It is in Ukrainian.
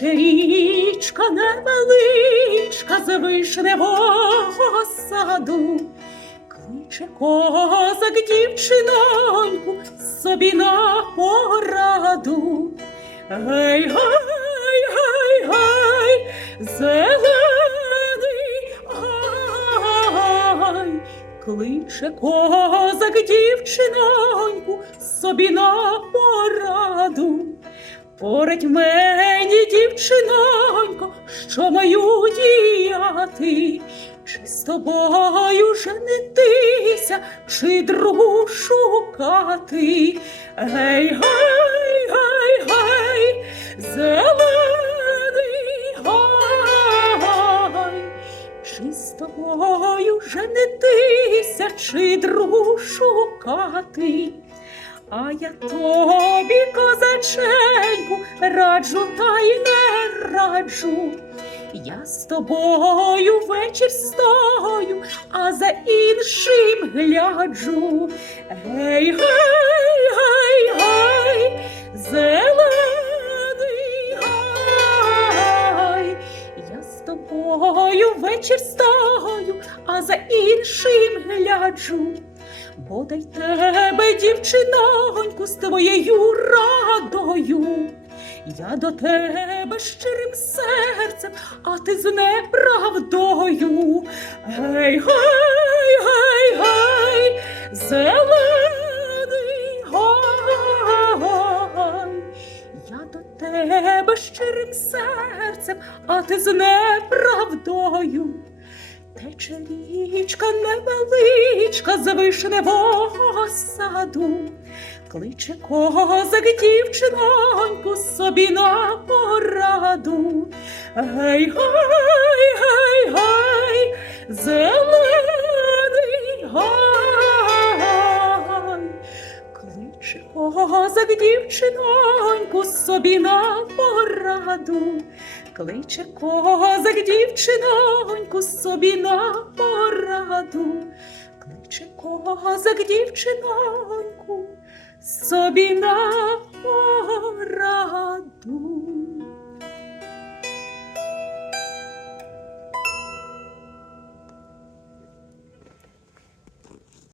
Річка невеличка з вишневого саду, кличе козак дівчиноньку собі на пораду. Гей, гей, гей, гей, зелений гай, кличе козак дівчиноньку собі на пораду. Порадь мені, дівчинонько, що маю діяти, чи з тобою женитися, чи другу шукати. Гей, гей, гей, гей, зелений гай, чи з тобою женитися, чи другу шукати. А я тобі, козаченьку, раджу та й не раджу. Я з тобою вечір стою, а за іншим гляджу. Гей, гей, гей, гей, зелений гай. Я з тобою вечір стою, а за іншим гляджу. Бодай тебе, дівчиноньку, з твоєю радою. Я до тебе щирим серцем, а ти з неправдою. Гей, гей, гей, гей, зелений гай. Я до тебе щирим серцем, а ти з неправдою. Тече річка невеличка з вишневого саду, кличе козак дівчиноньку собі на пораду. Гей, гей, гей, гей, зелений гай, кличе козак дівчиноньку собі на пораду. Кличе козак дівчиноньку собі на пораду, кличе козак дівчиноньку собі на пораду.